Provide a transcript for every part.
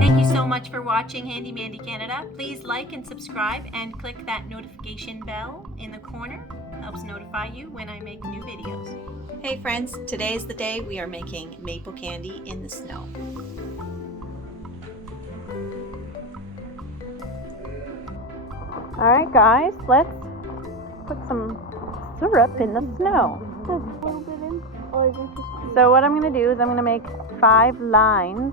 Thank you so much for watching Handy Mandy Canada. Please like and subscribe and click that notification bell in the corner. It helps notify you when I make new videos. Hey friends, today's the day we are making maple candy in the snow. Alright guys, let's put some syrup in the snow. So what I'm going to do is I'm going to make 5 lines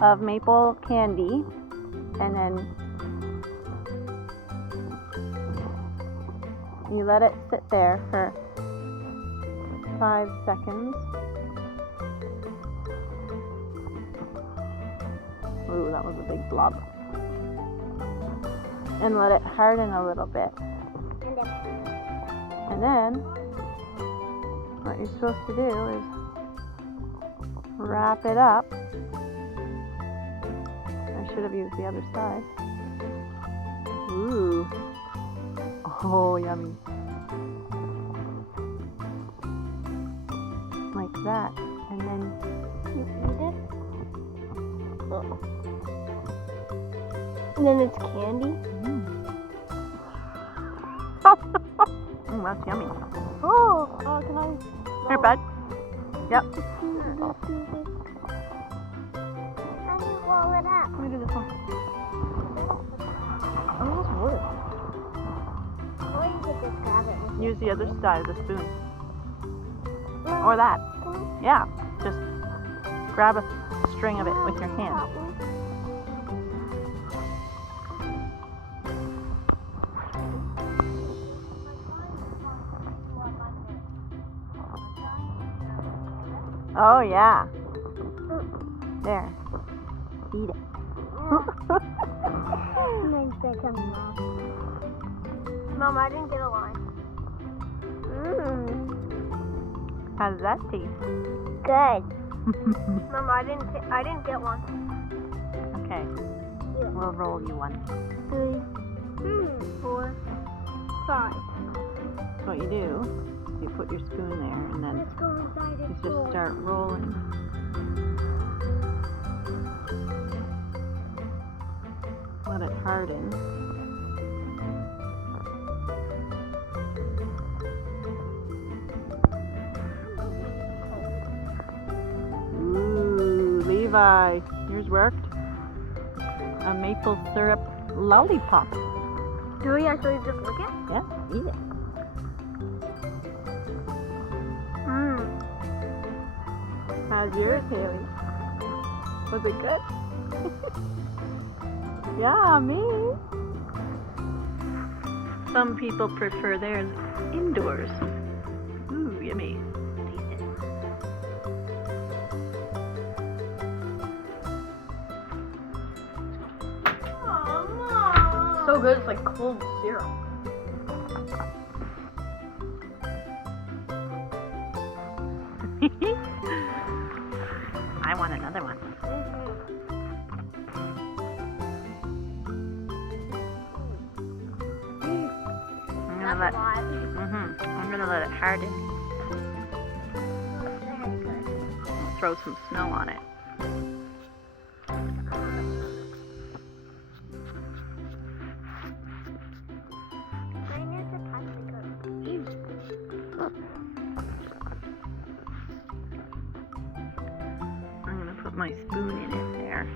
of maple candy, and then you let it sit there for 5 seconds. Ooh, that was a big blob. And let it harden a little bit. And then what you're supposed to do is wrap it up. I should have used the other side. Ooh. Oh, yummy. Like that. And then you eat it. Oh. And then it's candy. That's yummy. Oh, can I? Here, bud. Yep. How do you roll it up? Let me do this one. Oh, that's wood. Or you could just grab it. Use the other side of the spoon. Or that. Yeah. Just grab a string of it with your hand. Oh yeah. There. Eat it. Mom, I didn't get a line. How does that taste? Good. Mom, I didn't get one. Okay. We'll roll you one. 3, 4, 5. What you do is you put your spoon there, and then Let's go inside you it. just start rolling. Let it harden. Ooh, Levi, yours worked. A maple syrup lollipop. Do we actually just look at? Yeah, eat it. How's yours, Haley? Was it good? Yeah, me. Some people prefer theirs indoors. Ooh, yummy. Taste it. Oh, Mom. So good, it's like cold syrup. I want another one. I'm gonna let it harden. Throw some snow on it. I'm gonna put my spoon in it there.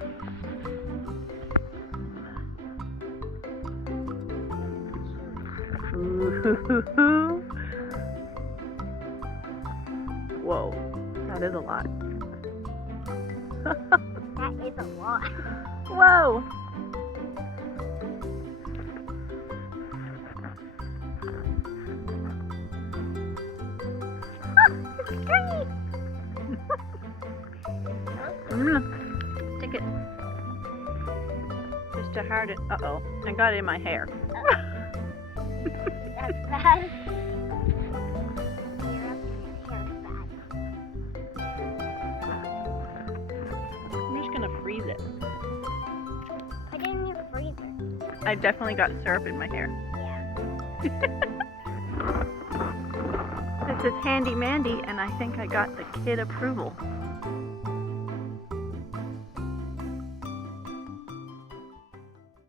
Ooh. Whoa, that is a lot. That is a lot. Whoa! It's great. I'm gonna stick it just to harden. Uh-oh, I got it in my hair. That's bad. I'm just gonna freeze it. I didn't even freeze it. I definitely got syrup in my hair. Yeah. This is Handy Mandy, and I think I got the kid approval.